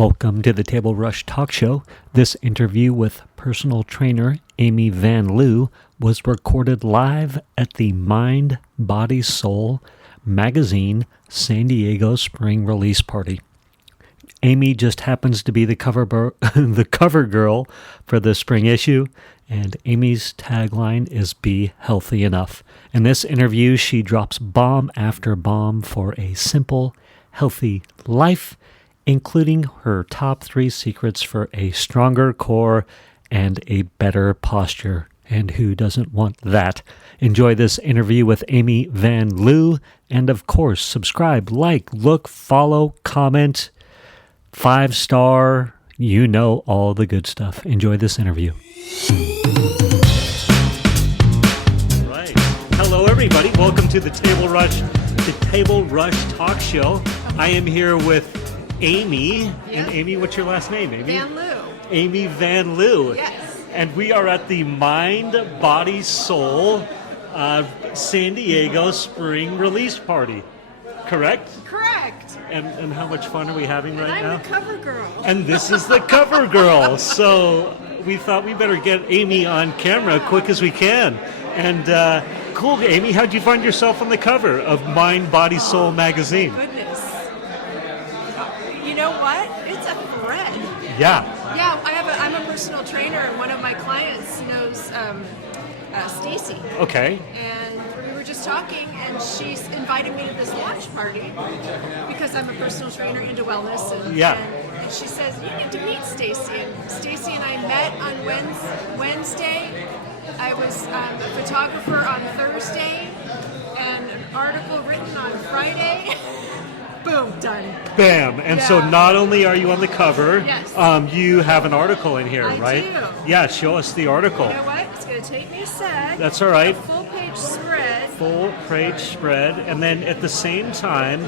Welcome to the Table Rush Talk Show. This interview with personal trainer Amy Van Liew was recorded live at the Mind, Body, Soul magazine San Diego spring release party. Amy just happens to be the cover girl for the spring issue, and Amy's tagline is "Be Healthy Enough." In this interview, she drops bomb after bomb for a simple, healthy life, including her top 3 secrets for a stronger core and a better posture. And who doesn't want that? Enjoy this interview with Amy Van Liew. And of course, subscribe, like, look, follow, comment, 5-star, you know all the good stuff. Enjoy this interview. Right. Hello, everybody. Welcome to the Table Rush Talk Show. I am here with Amy. Yep. And Amy, what's your last name, Amy? Van Liew. Amy Van Liew. Yes. And we are at the Mind, Body, Soul San Diego spring release party. Correct? Correct. And how much fun are we having right now? I'm the cover girl. And this is the cover girl. So we thought we better get Amy on camera quick as we can. And cool, Amy, how'd you find yourself on the cover of Mind, Body, Soul magazine? Goodness. You know what? It's a thread. Yeah. Yeah, I'm a personal trainer, and one of my clients knows Stacy. Okay. And we were just talking, and she's invited me to this launch party because I'm a personal trainer into wellness. And she says, you need to meet Stacy. And Stacy and I met on Wednesday. I was a photographer on Thursday, and an article written on Friday. Boom, done. Bam. And so not only are you on the cover, yes. You have an article in here, right? I do. Yeah, show us the article. You know what? It's going to take me a sec. That's all right. A full-page spread. Full-page spread. And then at the same time,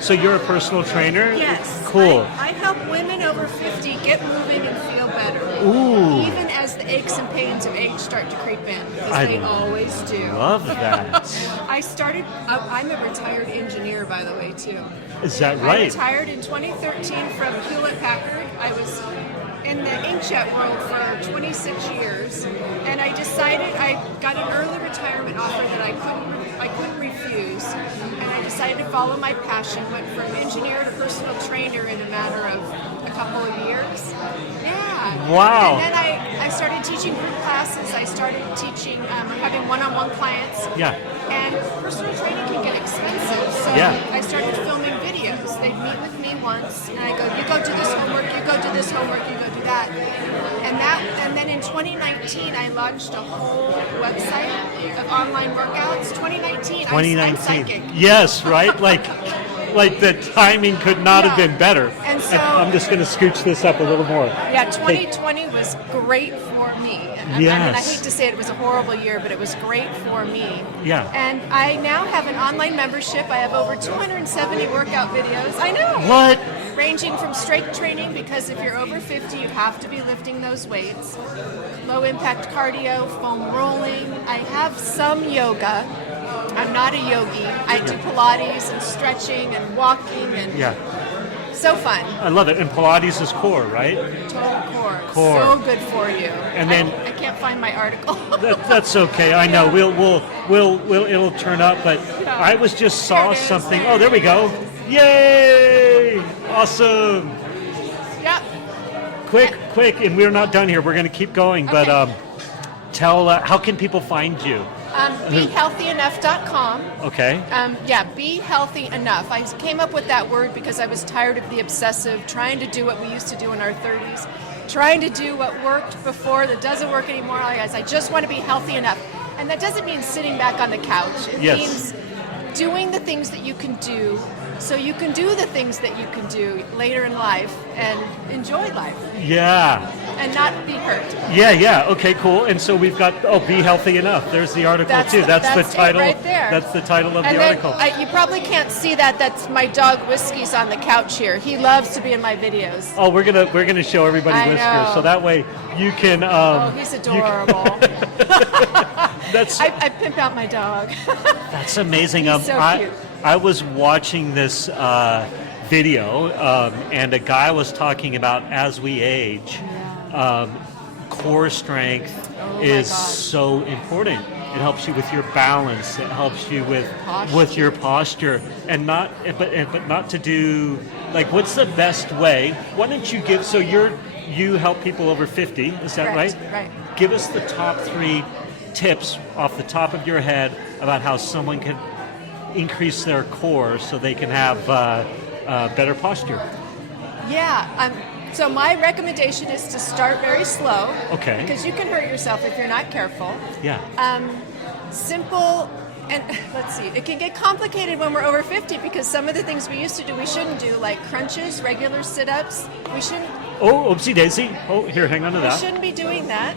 so you're a personal trainer? Yes. Cool. I help women over 50 get moving and feel better. Ooh. Even as the aches and pains of age start to creep in, because they always do. Love that. I'm a retired engineer, by the way, too. Is that right? I retired in 2013 from Hewlett-Packard. I was in the inkjet world for 26 years, and I decided I got an early retirement offer that I couldn't refuse, and I decided to follow my passion. Went from engineer to personal trainer in a matter of a couple of years. Yeah. Wow. And then I started teaching group classes. I started teaching, having one-on-one clients. Yeah. And personal training can get expensive, so I started filming videos. They'd meet with me once, and I go, you go do this homework, you go do this homework, you go do that. And then in 2019, I launched a whole website of online workouts. 2019. I'm psychic. Yes, right? Like the timing could not have been better. And so I'm just going to scooch this up a little more. Yeah, 2020 was great for me. Yes. I mean, I hate to say it was a horrible year, but it was great for me. Yeah. And I now have an online membership. I have over 270 workout videos. I know. What? Ranging from strength training, because if you're over 50, you have to be lifting those weights. Low impact cardio, foam rolling. I have some yoga. I'm not a yogi. I do Pilates and stretching and walking and so fun. I love it. And Pilates is core, right? Total Core. So good for you. And then I can't find my article. that's okay. I know. We'll it'll turn up. But I was just saw something. Oh, there we go. Yay! Awesome. Yep. Quick, and we're not done here. We're going to keep going. Okay. But tell how can people find you? BeHealthyEnough.com. Okay. Be healthy enough. I came up with that word because I was tired of the obsessive, trying to do what we used to do in our 30s, trying to do what worked before that doesn't work anymore. I just want to be healthy enough. And that doesn't mean sitting back on the couch. It means doing the things that you can do so you can do the things that you can do later in life and enjoy life. Yeah. And not be hurt. Yeah. Okay, cool. And so we've got, Be Healthy Enough. There's the article too. That's the title. Right there. That's the title of and the then, article. You probably can't see that. That's my dog Whiskey's on the couch here. He loves to be in my videos. Oh, we're gonna show everybody Whisker, so that way you can. He's adorable. I pimp out my dog. That's amazing. He's so cute. I was watching this video, and a guy was talking about as we age, core strength is so important. It helps you with your balance. It helps you with your posture, and but not to do like, what's the best way? Why don't you give? So you help people over 50, is that right? Right. Give us the top 3 tips off the top of your head about how someone can increase their core so they can have better posture. Yeah. So my recommendation is to start very slow. Okay. Because you can hurt yourself if you're not careful. Yeah. Simple, and let's see, it can get complicated when we're over 50 because some of the things we used to do we shouldn't do, like crunches, regular sit-ups. We shouldn't. Oh, oopsie daisy. Oh, here, hang on to that. We shouldn't be doing that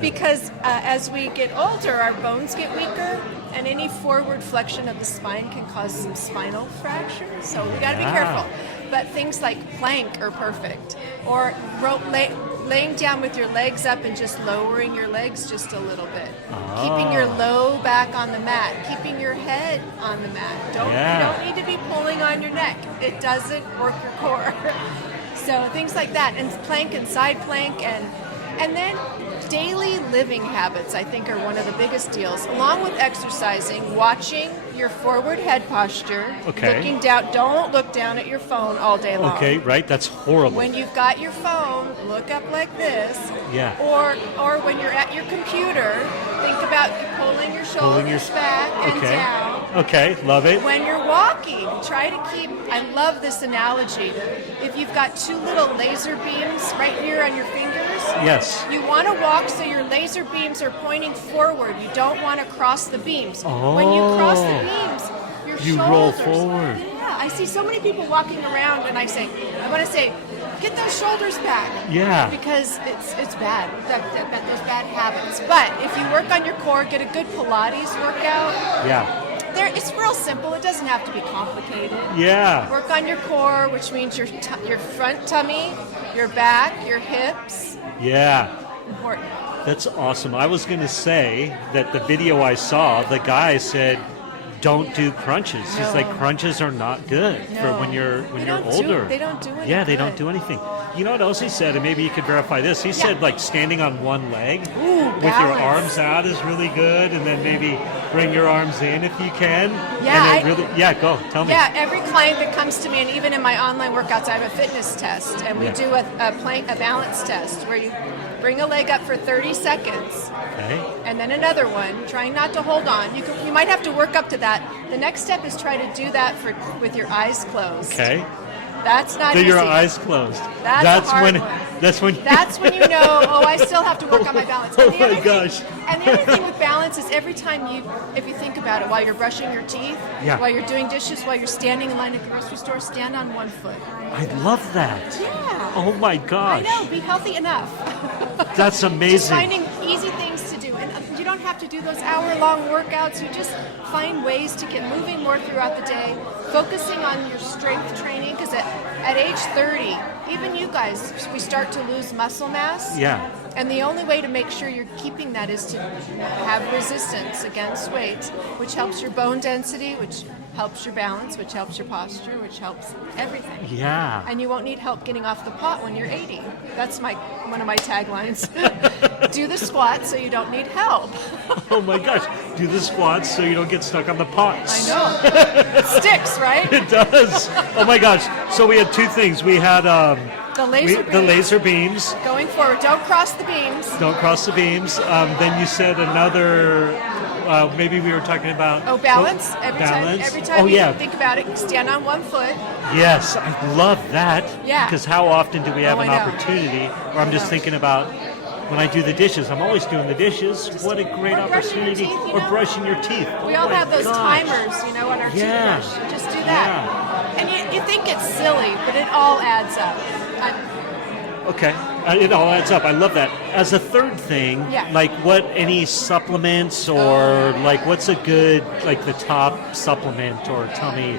because as we get older, our bones get weaker, and any forward flexion of the spine can cause some spinal fractures. So we got to be careful. But things like plank are perfect, or laying down with your legs up and just lowering your legs just a little bit. Keeping your low back on the mat, keeping your head on the mat. You don't need to be pulling on your neck. It doesn't work your core. So things like that, and plank and side plank, and then daily living habits, I think, are one of the biggest deals, along with exercising, watching your forward head posture, looking down. Don't look down at your phone all day long. Okay, right, that's horrible. When you've got your phone, look up like this. Yeah. Or when you're at your computer, think about pulling your shoulders back and down. Okay, love it. When you're walking, try to keep, I love this analogy. If you've got 2 little laser beams right here on your fingers, you want to walk so your laser beams are pointing forward. You don't want to cross the beams. When you cross the beams, your shoulders roll forward. Yeah, I see so many people walking around, and I want to say, get those shoulders back. Yeah. Because it's bad, those bad habits. But if you work on your core, get a good Pilates workout. Yeah. It's real simple. It doesn't have to be complicated. Yeah. Work on your core, which means your front tummy, your back, your hips. Yeah. Important. That's awesome. I was going to say that the video I saw, the guy said, don't do crunches. No. He's like, crunches are not good for when you're older. They don't do anything. Yeah, they don't do anything. You know what else he said, and maybe you could verify this. He said like standing on one leg with your arms out is really good, and then maybe bring your arms in if you can. Yeah, go. Tell me. Yeah, every client that comes to me, and even in my online workouts, I have a fitness test, and we do a balance test where you bring a leg up for 30 seconds. Okay. And then another one, trying not to hold on. You might have to work up to that. The next step is try to do that with your eyes closed. Okay. That's not easy. Your eyes closed. That's when you know, I still have to work on my balance. And my gosh. And the other thing with balance is every time if you think about it, while you're brushing your teeth, while you're doing dishes, while you're standing in line at the grocery store, stand on one foot. I love that. Yeah. Oh my gosh. I know, be healthy enough. That's amazing. Just finding easy things to do. And you don't have to do those hour-long workouts. You just find ways to get moving more throughout the day, focusing on your strength training, because at age 30, even you guys, we start to lose muscle mass. Yeah. And the only way to make sure you're keeping that is to have resistance against weights, which helps your bone density, which helps your balance, which helps your posture, which helps everything. Yeah. And you won't need help getting off the pot when you're 80. That's one of my taglines. Do the squats so you don't need help. Oh my gosh. Do the squats so you don't get stuck on the pots. I know. It sticks, right? It does. Oh my gosh. So we had 2 things. We had the laser beams. Going forward. Don't cross the beams. Don't cross the beams. Then you said another, maybe we were talking about... balance. Every time you think about it, stand on one foot. Yes, I love that. Yeah. Because how often do we have an opportunity, or I'm just thinking about when I do the dishes. I'm always doing the dishes. What a great opportunity. Or brushing your teeth. We all have those timers, on our toothbrush. Just do that. And you think it's silly, but it all adds up. Okay. It all adds up. I love that. As a third thing, like any supplements or what's a good, the top supplement, or tell me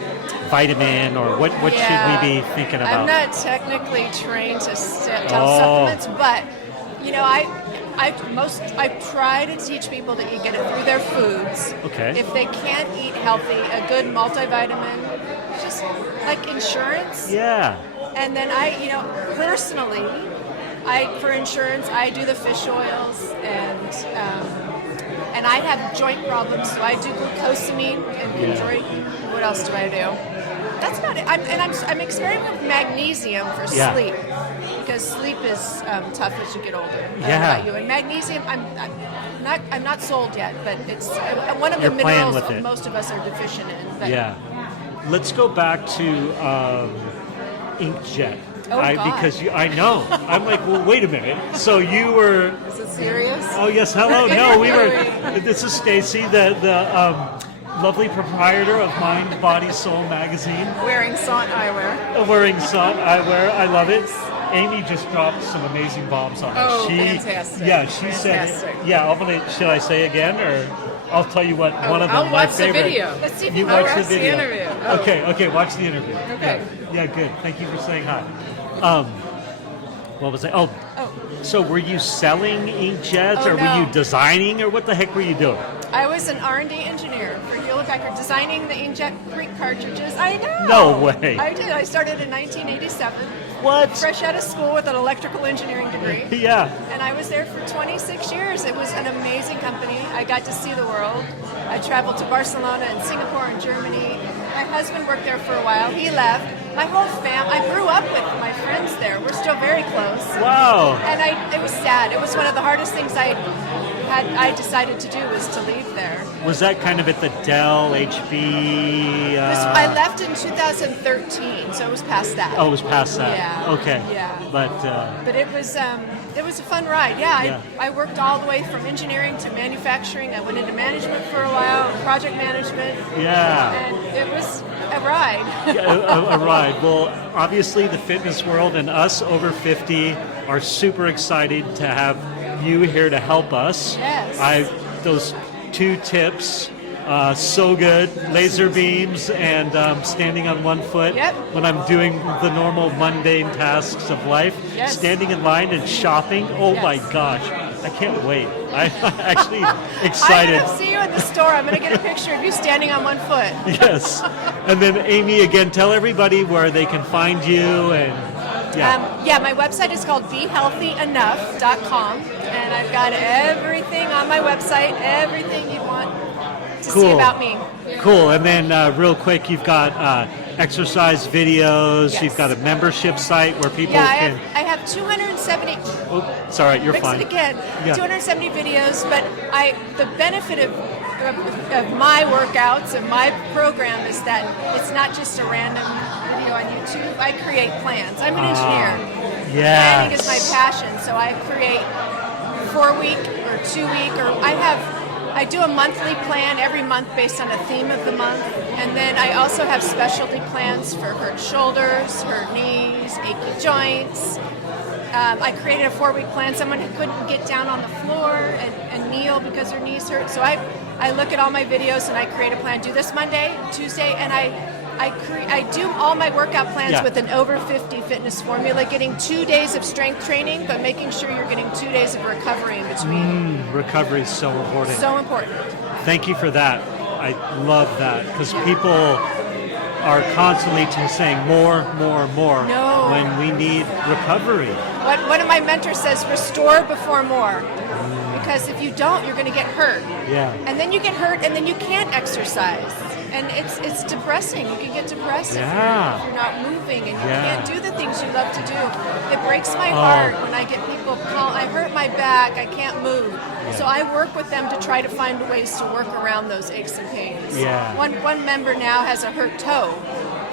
vitamin, or what should we be thinking about? I'm not technically trained to tell supplements, but I try to teach people that you get it through their foods. Okay. If they can't eat healthy, a good multivitamin, just like insurance. Yeah. And then personally, for insurance, I do the fish oils, and I have joint problems, so I do glucosamine and chondroitin. What else do I do? That's about it. I'm experimenting with magnesium for sleep, because sleep is tough as you get older. I don't know about you. And magnesium, I'm not sold yet, but it's one of the minerals most of us are deficient in. But Let's go back to inkjet. Oh, God. Because I know. I'm like, well, wait a minute. So you were... Is it serious? Oh, yes. Hello. No, we were... This is Stacy, the lovely proprietor of Mind, Body, Soul magazine. Wearing Sant eyewear. Wearing Sant eyewear. I love it. Amy just dropped some amazing bombs on us. Oh, fantastic. Yeah, she said... Yeah, should I say again, or... I'll tell you what, one of them, I'll watch the video. Let's see if you watch the video. The interview. Oh. Okay, watch the interview. Okay. Yeah, good. Thank you for saying hi. What was I? Oh. So were you selling inkjets, or were you designing, or what the heck were you doing? I was an R&D engineer for Hewlett-Packard, designing the inkjet print cartridges. I know. No way. I did. I started in 1987. What? Fresh out of school with an electrical engineering degree. Yeah. And I was there for 26 years. It was an amazing company. I got to see the world. I traveled to Barcelona and Singapore and Germany. My husband worked there for a while. He left. My whole family, I grew up with my friends there. We're still very close. Wow. And it was sad. It was one of the hardest things I decided to do, was to leave there. Was that kind of at the Dell, HP? I left in 2013, so it was past that. Oh, it was past that. Yeah. Okay. Yeah. But it was a fun ride. Yeah. I worked all the way from engineering to manufacturing. I went into management for a while, project management. Yeah. And it was a ride. a ride. Well, obviously the fitness world and us over 50 are super excited to have you here to help us. Yes. Those 2 tips, so good. Laser beams and standing on one foot when I'm doing the normal mundane tasks of life. Yes. Standing in line and shopping. Oh my gosh. I can't wait. I'm actually excited. I'm going to see you in the store. I'm going to get a picture of you standing on one foot. Yes. And then Amy, again, tell everybody where they can find you. And my website is called BeHealthyEnough.com, and I've got everything on my website, everything you want to see about me. Cool. And then real quick, you've got exercise videos. Yes. You've got a membership site where people can... I have 270... Oh, sorry, you're fine. Fix it again. Yeah. 270 videos, but the benefit of my workouts and my program is that it's not just a random video on YouTube. I create plans. I'm an engineer. Planning is my passion, so I create 4-week or 2-week, or I do a monthly plan every month based on a theme of the month, and then I also have specialty plans for hurt shoulders, hurt knees, achy joints. I created a 4-week plan. Someone who couldn't get down on the floor and kneel because their knees hurt. So I look at all my videos and I create a plan. Do this Monday, Tuesday, and I do all my workout plans with an over 50 fitness formula, getting 2 days of strength training, but making sure you're getting 2 days of recovery in between. Recovery is so important. So important. Thank you for that. I love that, because people are constantly saying more. No. When we need recovery. One of my mentors says, restore before more. Because if you don't, you're going to get hurt. Yeah. And then you get hurt, and then you can't exercise. And it's depressing. You can get depressed if you're not moving and you can't do the things you love to do. It breaks my heart when I get people call, I hurt my back, I can't move. Yeah. So I work with them to try to find ways to work around those aches and pains. Yeah. One member now has a hurt toe.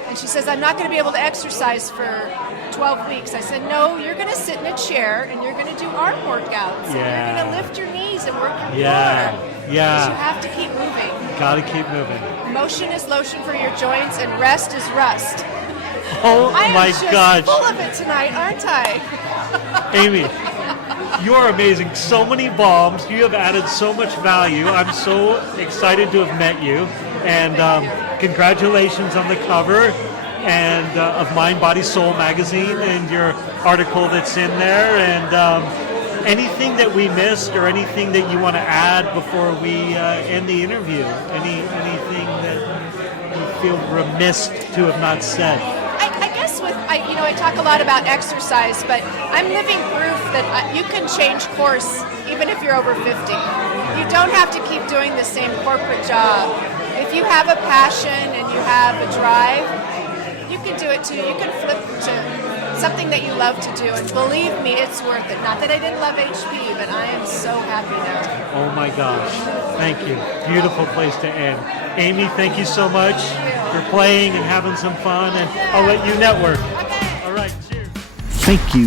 And she says, I'm not going to be able to exercise for 12 weeks. I said, no, you're going to sit in a chair and you're going to do arm workouts. And you're going to lift your knees and work your core. Yeah. Because you have to keep moving. Got to keep moving. Motion is lotion for your joints, and rest is rust. Oh my gosh! I'm full of it tonight, aren't I? Amy, you are amazing. So many bombs. You have added so much value. I'm so excited to have met you. And congratulations on the cover and of Mind, Body, Soul magazine and your article that's in there. And anything that we missed or anything that you want to add before we end the interview? Anything that you feel remiss to have not said? I guess I talk a lot about exercise, but I'm living proof that you can change course even if you're over 50. You don't have to keep doing the same corporate job. If you have a passion and you have a drive, you can do it too. You can flip to something that you love to do, and believe me, it's worth it. Not that I didn't love HP, but I am so happy now. Oh my gosh. Thank you. Beautiful place to end. Amy, thank you so much for playing and having some fun, and I'll let you network. Okay. All right, cheers.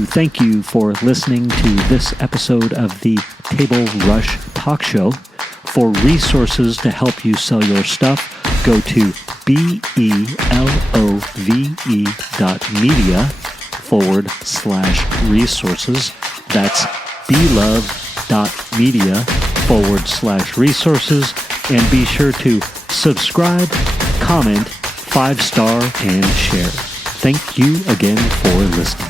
Thank you for listening to this episode of the Table Rush Talk Show. For resources to help you sell your stuff, go to belove.media/resources. That's belove.media/resources. And be sure to subscribe, comment, 5-star, and share. Thank you again for listening.